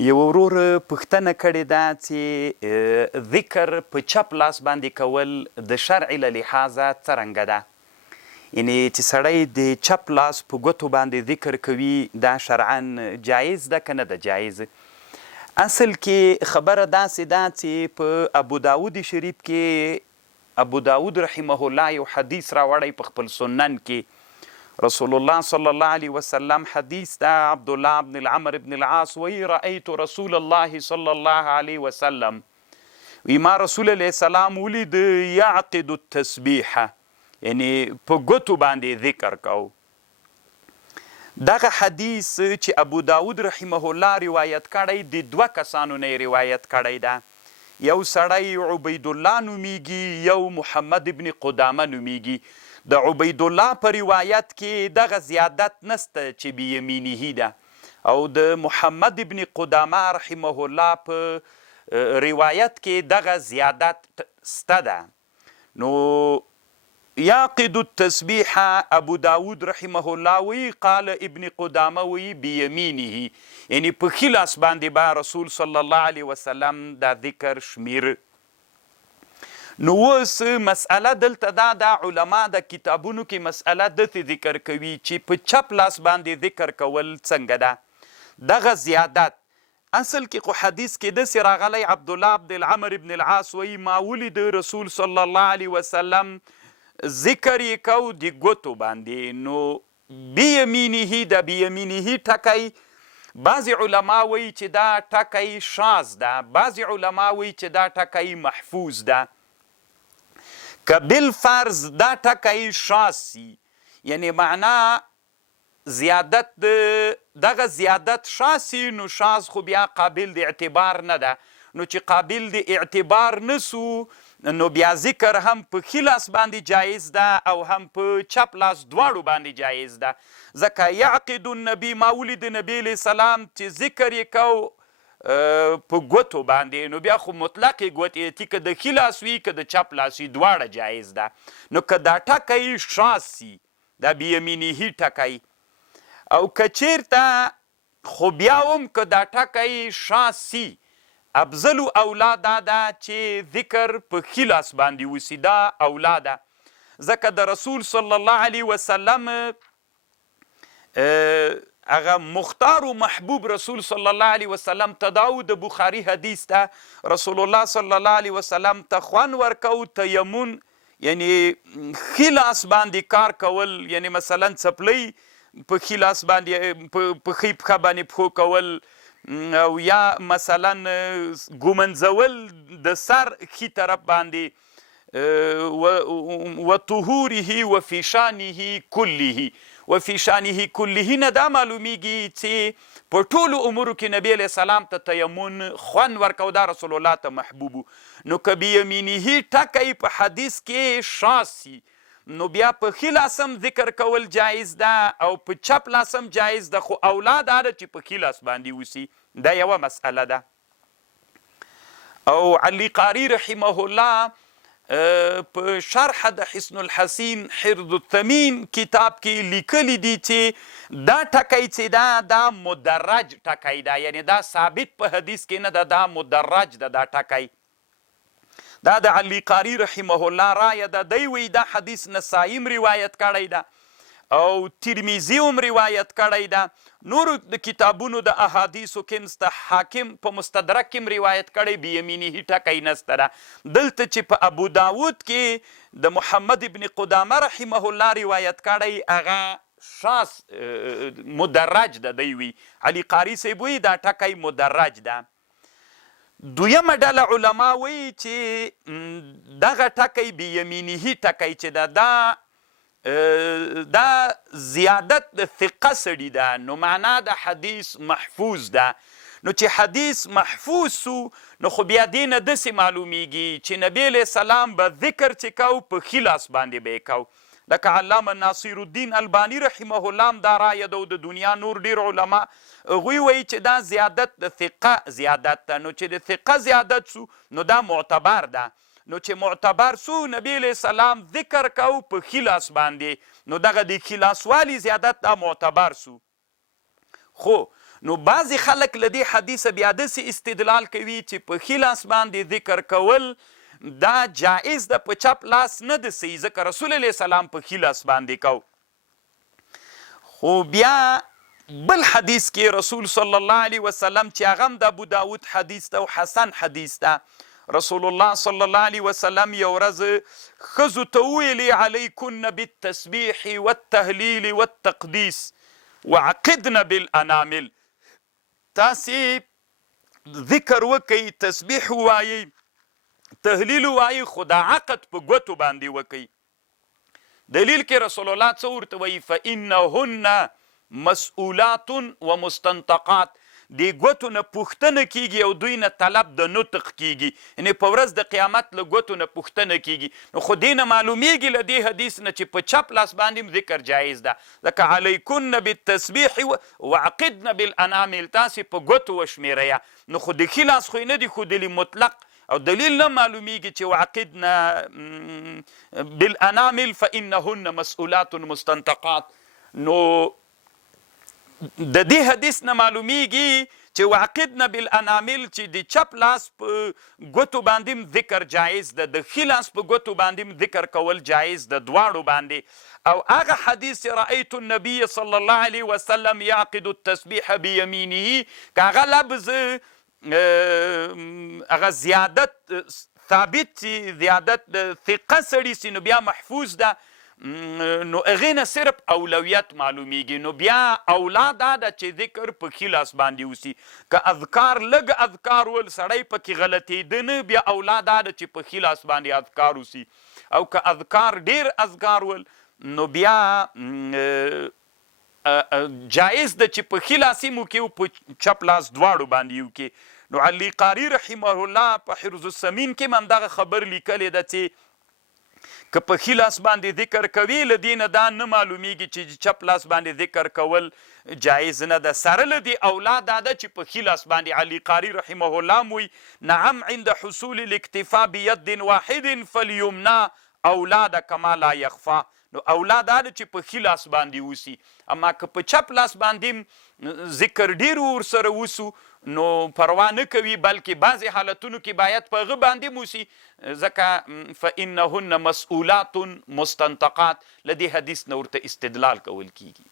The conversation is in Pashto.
یو ورور پوښتنه کړې ده چې ذکر په چپ لاس باندې کول د شرع له لحاظه څرنګه ده؟ یعنې چې سړی د چپ لاس په ګوتو باندې ذکر کوي دا شرعا جایز ده که نه ده جایز؟ اصل کې خبره داسې ده چې په ابو داود شریف کې ابو داود رحمه الله یو حدیث راوړی په خپل سنن کې رسول الله صلی الله علیه وسلم حدیث ده. عبدالله بن العمر بن العاص وی رأیت رسول الله صلی الله علیه وسلم وی ما رسول علیه السلام ولید یعقد التسبیحه یعنی په ګوتو باندې ذکر کو. دغه حدیث چې ابو داود رحمه الله روایت کړی د دوه کسانو نه روایت کړی ده. یو سړی عبید الله نومیږي، یو محمد ابن قدامه نومیږي. د عبید الله په روایت کې دغه زیادت نسته چې بیمینه ده او د محمد ابن قدامه رحمه الله په روایت کې دغه زیادت سته ده. نو یعقد التسبیح ابو داود رحمه الله وی قال ابن قدامه وی بیمینه یعنی په ښي لاس باندې به رسول صلی الله علیه وسلم دا ذکر شمیر. نو اوس مسئله دلته دا د علما د کتابونو کې مسئله داسې ذکر کوي چې په چپ لاس باندې ذکر کول څنګه ده؟ دغه زیادت اصل کې خو حدیث کې داسې راغلی عبدالله بن العمر بن العاص وایي ما ولید رسول صلی الله علیه وسلم ذکر یې کو د ګوتو باندې. نو بیمینه د بیمینه ټکی بعضې علما وایي چې دا ټکی شاذ ده، بعضې علما وایي چې دا ټکی محفوظ ده. که بالفرض دا ټکی شاذ سي یعنی معنا زیادت دغه زیادت شاذ سي نو شاذ خو بیا قابل د اعتبار نه ده. نو چې قابل د اعتبار نسو نو بیا ذکر هم په ښي لاس باندې جایز ده او هم په چپ لاس دواړو باندې جایز ده. ځکه یعقد النبي ما ولید نبی علیه السلام چې ذکر یې کو په ګوتو باندې نو بیا خو مطلقې ګوتې که د ښي لاس وي که د چپ لاس وي دواړه جایز ده. نو که دا ټکی شاذ سي دا بیمینه ټکی او که چیرته خو بیا هم که دا ټکی شاذ سي افضل اولا دا ده چې ذکر په ښي لاس باندې وسي، دا اولا ده. ځکه د رسول صلی الله علیه وسلم هغه مختار و محبوب رسول صلی الله علیه وسلم ته دا د بخاري حدیث ته رسول الله صلی الله علیه وسلم ته خوند ورکو تیمون یعنی ښي لاس باندې کار کول، یعنی مثلا څپلۍ په ښي لاس باندې په ښي پښه باندې پښو کول او یا مثلا ګومنځول د سر ښي طرف باندې و طهوره و فی شانه کله و فی شانه کله نه دا معلومیږي چې په ټولو امورو کې نبی علیه السلام ته تیمون خوند ورکو، دا رسول الله ته محبوبو. نو که بیمینه ټکی په حدیث کې شاذ سي نو بیا په ښي لاس هم ذکر کول جایز ده او په چپ لاس هم جایز ده، خو اولا دا ده چې په ښي لاس باندې وسي. دا یوه مسئله ده. او علي قاري رحمه الله په شرح د حسن الحسین حرز الثمین کتاب کې لیکلی دي چې دا ټکی چې دا مدرج ټکی ده، یعنی دا ثابت په حدیث کې نه ده، دا مدرج ده. دا ټکی دا د علي قاري رحمه الله رایه ده. دی وی دا حدیث نسایم روایت کړی ده او ترمیزی هم روایت کړی ده. نورو د کتابونو د احادیثو کې مسته حاکم په مستدرک کې روایت کړی بیمینه ټکی نسته ده. دلته چې په ابو داود کې د محمد ابن قدامه رحمه الله روایت کړی هغه شاذ مدرج ده. دی وی علي قاري صاحب وی دا ټکی مدرج ده. دویمه ډله علما وی چې دغه ټکی بیمینه ټکی چې ده دا زیادت د ثقه سړي ده، نو معنا د حدیث محفوظ ده. نو چې حدیث محفوظ سو نو خو بیا دې نه داسې معلومیږي چې نبی علیه السلام به ذکر چې کو په ښي لاس باندې به یې کو. لکه علامه ناصر الدین البانی رحمه الله هم دا رایه ده او د دنیا نور ډیر علما هغوی وایي چې دا زیادت د ثقه زیادت ده. نو چې د ثقه زیادت سو نو دا معتبر ده. نو چې معتبر سو نبی علیه السلام ذکر کو په ښي لاس باندې نو دغه د ښي لاسوالي زیادت دا معتبر سو. خو نو بعضې خلک له دې حدیثه بیا داسې استدلال کوي چې په ښي لاس باندې ذکر کول دا جایز ده، په چپ لاس نه ده صحیح، ځکه رسول علیه السلام په ښي لاس باندې کو. خو بیا بل حدیث کې رسول صلی الله علیه وسلم چې هغه هم د ابو داود حدیث ده او حسن حدیث ده، رسول الله صلی الله علیه وسلم یو ورځ ښځو ته وویلې علیکن بالتسبیح والتهلیل والتقدیس وعقدن بالانامل، تاسې ذکر وکئ، تسبیح ووایئ، تهلیل ووایئ، خو دا عقد په ګوتو باندې وکئ. دلیل کې رسول الله څه ورته وایي؟ فانهن مسئولات و مستنطقات، د ګوتو نه پوښتنه کیږي او دوی نه طلب د نطق کیږي، یعنې په ورځ د قیامت له ګوتو نه پوښتنه کیږي. نو خو دې نه معلومیږي له دې حدیث نه چې په چپ لاس باندې هم ذکر جایز ده، ځکه علیکن بالتسبیح وعقدن بالانامل، تاسې په ګوتو وشمېرئ. نو خو د ښي لاس خو یې نه دي ښودلي مطلق، او دلیل نه معلومیږي چې وعقدن بالانامل فانهن مسئولات مستنطقات. نو د دې حدیث نه معلومیږي چې وعقدن بالانامل چې د چپ لاس په ګوتو باندې هم ذکر جایز ده، د ښي لاس په ګوتو باندې هم ذکر کول جایز ده، دواړو باندې. او هغه حدیث رأیت النبي صلی الله علیه وسلم یعقد التسبیح بیمینه، که هغه لفظ هغه زیادت ثابت سي، زیادت ثقه سړي سي، نو بیا محفوظ ده، نو هغې نه صرف اولویت معلومیږي. نو بیا اولا دا ده چې ذکر په ښي لاس باندې وسي. که اذکار لږ اذکار ول سړی پکې غلطېده نه، بیا اولا دا ده چې په ښي لاس باندې اذکار وسي. او که اذکار ډېر اذکار ول نو بیا جایز ده چې په ښي لاس یې وکړي او په چپ لاس دواړو باندې یې وکړي. نو علي قاري رحمه الله په حرز السمین کې هم همدغه خبر لیکلی ده چې که په ښي لاس باندې ذکر کوي، له دې نه دا نه معلومیږي چې چپ لاس باندې ذکر کول جایز نه ده. سره له دې اولا دا ده چې په ښي لاس باندې علي قاري رحمه الله وایي نعم عند حصول الاکتفا بید واحد فلیمنا اولاد کما لا یخفا. نو اولا دا ده چې په ښي لاس باندې وسي، اما که په چپ لاس باندې ذکر ډېر ورسره وسو نو پروا نه کوي، بلکې بعضې حالتونو کې باید په هغه باندې موسي، ځکه فانهن مسئولات مستنطقات له دې حدیث نه ورته استدلال کول کیږي.